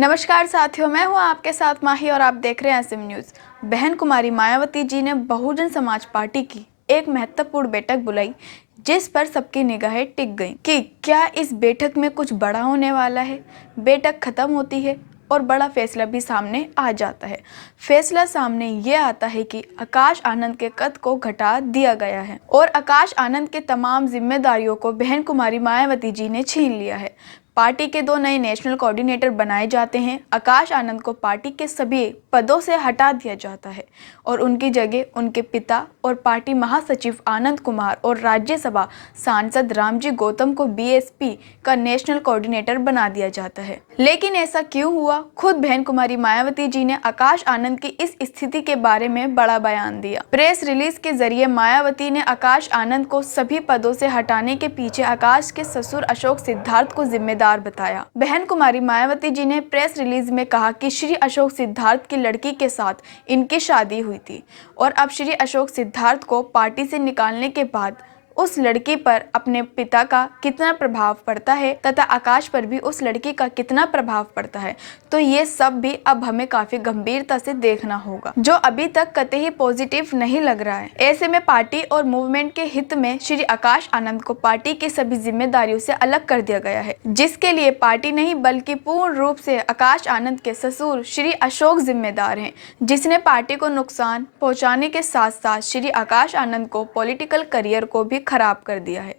नमस्कार साथियों, मैं हूं आपके साथ माही और आप देख रहे हैं एसएम न्यूज़। बहन कुमारी मायावती जी ने बहुजन समाज पार्टी की एक महत्वपूर्ण बैठक बुलाई, जिस पर सबकी निगाहें टिक गईं कि क्या इस बैठक में कुछ बड़ा होने वाला है। बैठक खत्म होती है और बड़ा फैसला भी सामने आ जाता है। फैसला सामने ये आता है कि आकाश आनंद के कद को घटा दिया गया है और आकाश आनंद के तमाम जिम्मेदारियों को बहन कुमारी मायावती जी ने छीन लिया है। पार्टी के 2 नए नेशनल कोऑर्डिनेटर बनाए जाते हैं। आकाश आनंद को पार्टी के सभी पदों से हटा दिया जाता है और उनकी जगह उनके पिता और पार्टी महासचिव आनंद कुमार और राज्यसभा सांसद रामजी गौतम को बीएसपी का नेशनल कोऑर्डिनेटर बना दिया जाता है। लेकिन ऐसा क्यों हुआ? खुद बहन कुमारी मायावती जी ने आकाश आनंद की इस स्थिति के बारे में बड़ा बयान दिया। प्रेस रिलीज के जरिए मायावती ने आकाश आनंद को सभी पदों से हटाने के पीछे आकाश के ससुर अशोक सिद्धार्थ को जिम्मेदार बताया। बहन कुमारी मायावती जी ने प्रेस रिलीज में कहा कि श्री अशोक सिद्धार्थ की लड़की के साथ इनकी शादी हुई थी और अब श्री अशोक सिद्धार्थ को पार्टी से निकालने के बाद उस लड़की पर अपने पिता का कितना प्रभाव पड़ता है तथा आकाश पर भी उस लड़की का कितना प्रभाव पड़ता है, तो ये सब भी अब हमें काफी गंभीरता से देखना होगा, जो अभी तक कतई पॉजिटिव नहीं लग रहा है। ऐसे में पार्टी और मूवमेंट के हित में श्री आकाश आनंद को पार्टी की सभी जिम्मेदारियों से अलग कर दिया गया है, जिसके लिए पार्टी नहीं बल्कि पूर्ण रूप से आकाश आनंद के ससुर श्री अशोक जिम्मेदार हैं, जिसने पार्टी को नुकसान पहुंचाने के साथ साथ श्री आकाश आनंद को पॉलिटिकल करियर को भी खराब कर दिया है।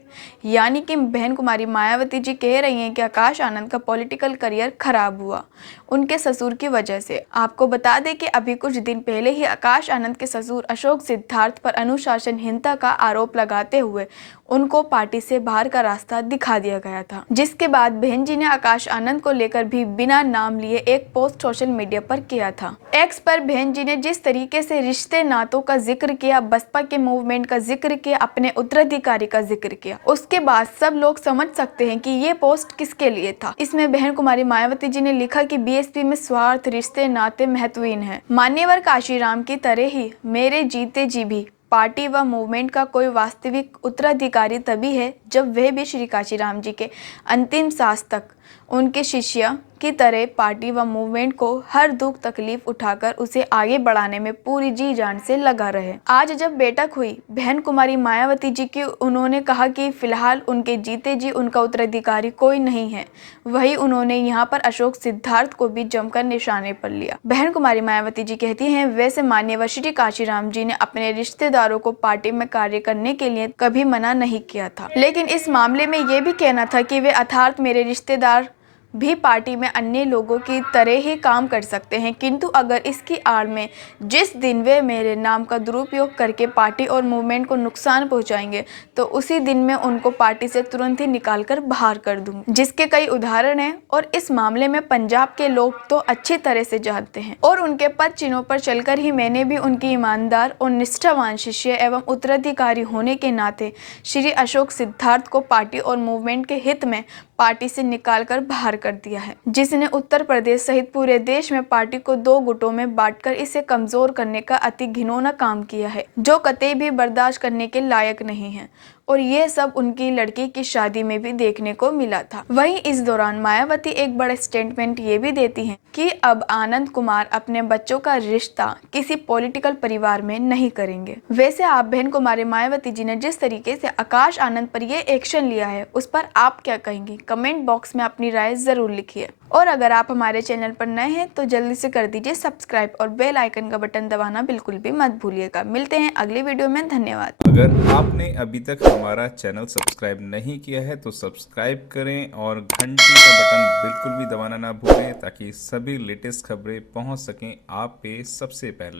यानी कि बहन कुमारी मायावती जी कह रही हैं कि आकाश आनंद का पॉलिटिकल करियर खराब हुआ उनके ससुर की वजह से। आपको बता दें कि अभी कुछ दिन पहले ही आकाश आनंद के ससुर अशोक सिद्धार्थ पर अनुशासनहीनता का आरोप लगाते हुए उनको पार्टी से बाहर का रास्ता दिखा दिया गया था, जिसके बाद बहन जी ने आकाश आनंद को लेकर भी बिना नाम लिए एक पोस्ट सोशल मीडिया पर किया था। एक्स पर बहन जी ने जिस तरीके से रिश्ते नातों का जिक्र किया, बसपा के मूवमेंट का जिक्र किया, अपने उत्तराधिकारी का जिक्र किया, उसके बाद सब लोग समझ सकते हैं कि ये पोस्ट किसके लिए था। इसमें बहन कुमारी मायावती जी ने लिखा कि बीएसपी में स्वार्थ, रिश्ते नाते महत्वहीन है। मान्यवर काशीराम की तरह ही मेरे जीते जी भी पार्टी व मूवमेंट का कोई वास्तविक उत्तराधिकारी तभी है जब वह भी श्री काशीराम जी के अंतिम सांस तक उनके शिष्य की तरह पार्टी व मूवमेंट को हर दुख तकलीफ उठाकर उसे आगे बढ़ाने में पूरी जी जान से लगा रहे। आज जब बैठक हुई बहन कुमारी मायावती जी की, उन्होंने कहा कि फिलहाल उनके जीते जी उनका उत्तराधिकारी कोई नहीं है। वही उन्होंने यहाँ पर अशोक सिद्धार्थ को भी जमकर निशाने पर लिया। बहन कुमारी मायावती जी कहती हैं, वैसे मान्यवर श्री काशीराम जी ने अपने रिश्तेदारों को पार्टी में कार्य करने के लिए कभी मना नहीं किया था, लेकिन इस मामले में ये भी कहना था कि वे अर्थात मेरे रिश्तेदार भी पार्टी में अन्य लोगों की तरह ही काम कर सकते हैं, किंतु अगर इसकी आड़ में जिस दिन वे मेरे नाम का दुरुपयोग करके पार्टी और मूवमेंट को नुकसान पहुंचाएंगे तो उसी दिन मैं उनको पार्टी से तुरंत ही निकालकर बाहर कर दूंगी, जिसके कई उदाहरण हैं। और इस मामले में पंजाब के लोग तो अच्छी तरह से जानते हैं और उनके पद चिन्हों पर चलकर ही मैंने भी उनकी ईमानदार और निष्ठावान शिष्य एवं उत्तराधिकारी होने के नाते श्री अशोक सिद्धार्थ को पार्टी और मूवमेंट के हित में पार्टी से निकालकर बाहर कर दिया है, जिसने उत्तर प्रदेश सहित पूरे देश में पार्टी को 2 गुटों में बांटकर इसे कमजोर करने का अति घिनौना काम किया है, जो कतई भी बर्दाश्त करने के लायक नहीं है। और यह सब उनकी लड़की की शादी में भी देखने को मिला था। वहीं इस दौरान मायावती एक बड़ा स्टेटमेंट ये भी देती हैं कि अब आनंद कुमार अपने बच्चों का रिश्ता किसी पॉलिटिकल परिवार में नहीं करेंगे। वैसे आप बहन कुमारी मायावती जी ने जिस तरीके से आकाश आनंद पर ये एक्शन लिया है उस पर आप क्या कहेंगी? कमेंट बॉक्स में अपनी राय जरूर लिखिए। और अगर आप हमारे चैनल पर नए हैं तो जल्दी से कर दीजिए सब्सक्राइब और बेल आइकन का बटन दबाना बिल्कुल भी मत भूलिएगा। मिलते हैं अगली वीडियो में, धन्यवाद। अगर आपने अभी तक हमारा चैनल सब्सक्राइब नहीं किया है तो सब्सक्राइब करें और घंटी का बटन बिल्कुल भी दबाना ना भूलें, ताकि सभी लेटेस्ट खबरें पहुंच सकें आप पे सबसे पहले।